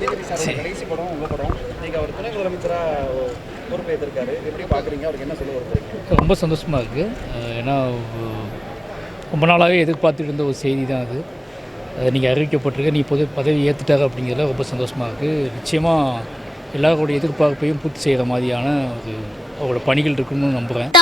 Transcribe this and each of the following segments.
Udhayanidhi sir கடைசி படம் உங்கள் படம். நீங்கள் அவர் துணை முதலமைச்சராக பொறுப்பேற்றிருக்காரு எப்படி பார்க்குறீங்க அவருக்கு என்ன சொல்ல வருது ரொம்ப சந்தோஷமாக இருக்குது ஏன்னா ரொம்ப நாளாகவே எதிர்பார்த்துட்டு இருந்த ஒரு செய்தி தான் அது. நீங்கள் அறிவிக்கப்பட்டிருக்க நீ பொது பதவி ஏற்றுட்டாரு அப்படிங்கிறதுல ரொம்ப சந்தோஷமாக இருக்குது நிச்சயமாக எல்லாரோடைய எதிர்பார்ப்பையும் பூர்த்தி செய்கிற மாதிரியான ஒரு அவரோட பணிகள் இருக்குன்னு நம்புகிறேன்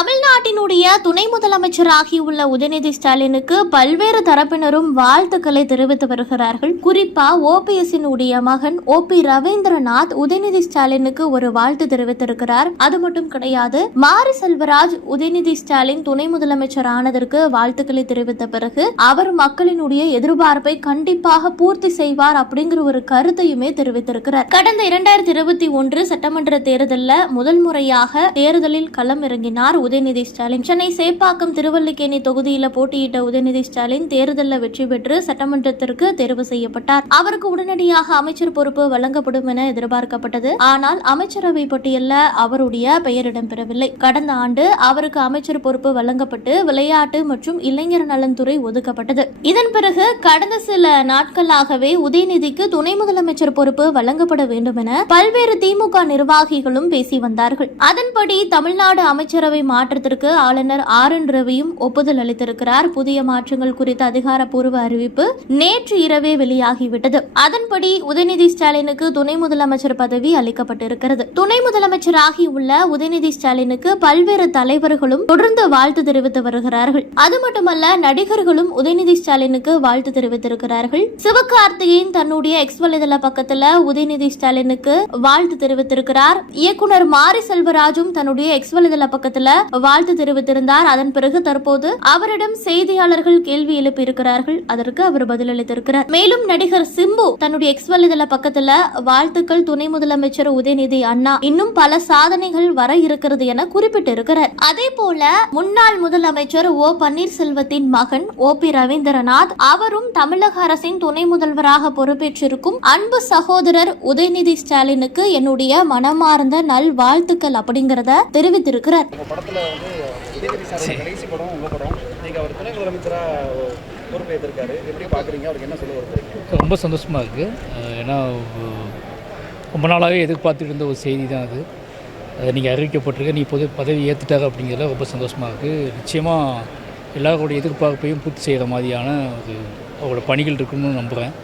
தமிழ்நாட்டினுடைய துணை முதலமைச்சராகியுள்ள உதயநிதி ஸ்டாலினுக்கு பல்வேறு தரப்பினரும் வாழ்த்துக்களை தெரிவித்து வருகிறார்கள். குறிப்பா ஓபிஎஸ்ஸினுடைய மகன் ஓ பி ரவீந்திரநாத் உதயநிதி ஸ்டாலினுக்கு ஒரு வாழ்த்து தெரிவித்திருக்கிறார். அது மட்டும் கிடையாது மாரி செல்வராஜ் உதயநிதி ஸ்டாலின் துணை முதலமைச்சர் ஆனதற்கு வாழ்த்துக்களை தெரிவித்த பிறகு அவர் மக்களினுடைய எதிர்பார்ப்பை கண்டிப்பாக பூர்த்தி செய்வார் அப்படிங்கிற ஒரு கருத்தையுமே தெரிவித்திருக்கிறார். கடந்த இரண்டாயிரத்தி இருபத்தி ஒன்று சட்டமன்ற தேர்தலில் முதல் முறையாக தேர்தலில் களம் இறங்கினார் உதயநிதி ஸ்டாலின். சென்னை சேப்பாக்கம் திருவல்லிக்கேணி தொகுதியில் போட்டியிட்ட உதயநிதி ஸ்டாலின் தேர்தலில் வெற்றி பெற்று சட்டமன்றத்திற்கு தேர்வு செய்யப்பட்டார். அவருக்கு உடனடியாக அமைச்சர் பொறுப்பு வழங்கப்படும் என எதிர்பார்க்கப்பட்டது. ஆனால் அமைச்சரவை பட்டியலில் அவருடைய பெயர் இடம்பெறவில்லை. கடந்த ஆண்டு அவருக்கு அமைச்சர் பொறுப்பு வழங்கப்பட்டு விளையாட்டு மற்றும் இளைஞர் நலன்துறை ஒதுக்கப்பட்டது. இதன் பிறகு கடந்த சில நாட்களாகவே உதயநிதிக்கு துணை முதலமைச்சர் பொறுப்பு வழங்கப்பட வேண்டும் என பல்வேறு திமுக நிர்வாகிகளும் பேசி வந்தார்கள். அதன்படி தமிழ்நாடு அமைச்சரவை மாற்றத்திற்கு ஆளுநர் ஆர் என் ரவியும் ஒப்புதல் அளித்திருக்கிறார். புதிய மாற்றங்கள் குறித்த அதிகாரப்பூர்வ அறிவிப்பு நேற்று இரவே வெளியாகிவிட்டது. அதன்படி உதயநிதி ஸ்டாலினுக்கு துணை முதலமைச்சர் பதவி அளிக்கப்பட்டிருக்கிறது. துணை முதலமைச்சராகி உள்ள உதயநிதி ஸ்டாலினுக்கு பல்வேறு தலைவர்களும் தொடர்ந்து வாழ்த்து தெரிவித்து வருகிறார்கள். அது மட்டுமல்ல நடிகர்களும் உதயநிதி ஸ்டாலினுக்கு வாழ்த்து தெரிவித்திருக்கிறார்கள். சிவகார்த்திகேயன் தன்னுடைய எக்ஸ் வலைதள பக்கத்துல உதயநிதி ஸ்டாலினுக்கு வாழ்த்து தெரிவித்திருக்கிறார். இயக்குனர் மாரி செல்வராஜும் தன்னுடைய எக்ஸ் வலைதள பக்கத்துல வாழ்த்து தெரிவித்திருந்தார். அதன் பிறகு தற்போது அவரிடம் செய்தியாளர்கள் கேள்வி எழுப்பியிருக்கிறார்கள். அதற்கு அவர் பதிலளித்திருக்கிறார். மேலும் நடிகர் சிம்பு தன்னுடைய எக்ஸ் வலைதள பக்கத்துல வாழ்த்துக்கள் துணை முதலமைச்சர் உதயநிதி அண்ணா இன்னும் பல சாதனைகள் வர இருக்கிறது என குறிப்பிட்டிருக்கிறார். அதே போல முன்னாள் முதலமைச்சர் ஓ பன்னீர்செல்வத்தின் மகன் ஓ பி ரவீந்திரநாத் அவரும் தமிழக அரசின் துணை முதல்வராக பொறுப்பேற்றிருக்கும் அன்பு சகோதரர் உதயநிதி ஸ்டாலினுக்கு என்னுடைய மனமார்ந்த நல் வாழ்த்துக்கள் அப்படிங்கறத தெரிவித்திருக்கிறார். வந்து உதயநிதி சார் கடைசி படம் உங்கள் படம். நீங்கள் அவர் துணை முதலமைச்சராக பொறுப்பேற்றிருக்காரு எப்படி பார்க்குறீங்க அவருக்கு என்ன சொல்ல வருது ரொம்ப சந்தோஷமாக இருக்குது ஏன்னா ரொம்ப நாளாகவே எதிர்பார்த்துட்டு இருந்த ஒரு செய்தி தான் அது நீங்கள் அறிவிக்கப்பட்டிருக்க நீ பொது பதவி ஏற்றுட்டாரு அப்படிங்கிறதுல ரொம்ப சந்தோஷமாக இருக்குது நிச்சயமாக எல்லாரோடைய எதிர்பார்ப்பையும் பூர்த்தி செய்கிற மாதிரியான ஒரு அவரோட பணிகள் இருக்குன்னு நம்புகிறேன்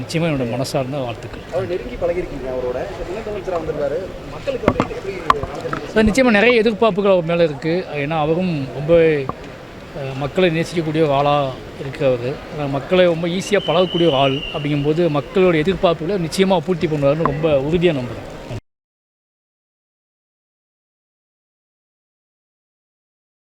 நிச்சயமாக என்னோட மனசார்ந்த வாழ்த்துக்கள். அவர் நெருங்கி பழகிருக்கீங்க அவரோட. முதலமைச்சராக வந்திருக்காரு. மக்களுக்கு எப்படி இப்போ நிச்சயமாக நிறைய எதிர்பார்ப்புகள் அவர் மேலே இருக்குது ஏன்னா அவரும் ரொம்ப மக்களை நேசிக்கக்கூடிய ஒரு ஆளாக இருக்கிறவர் மக்களை ரொம்ப ஈஸியாக பழகக்கூடிய ஒரு ஆள் அப்படிங்கும்போது மக்களோட எதிர்பார்ப்புகளை நிச்சயமாக பூர்த்தி பண்ணுவார்னு ரொம்ப உறுதியாக நம்புகிறேன்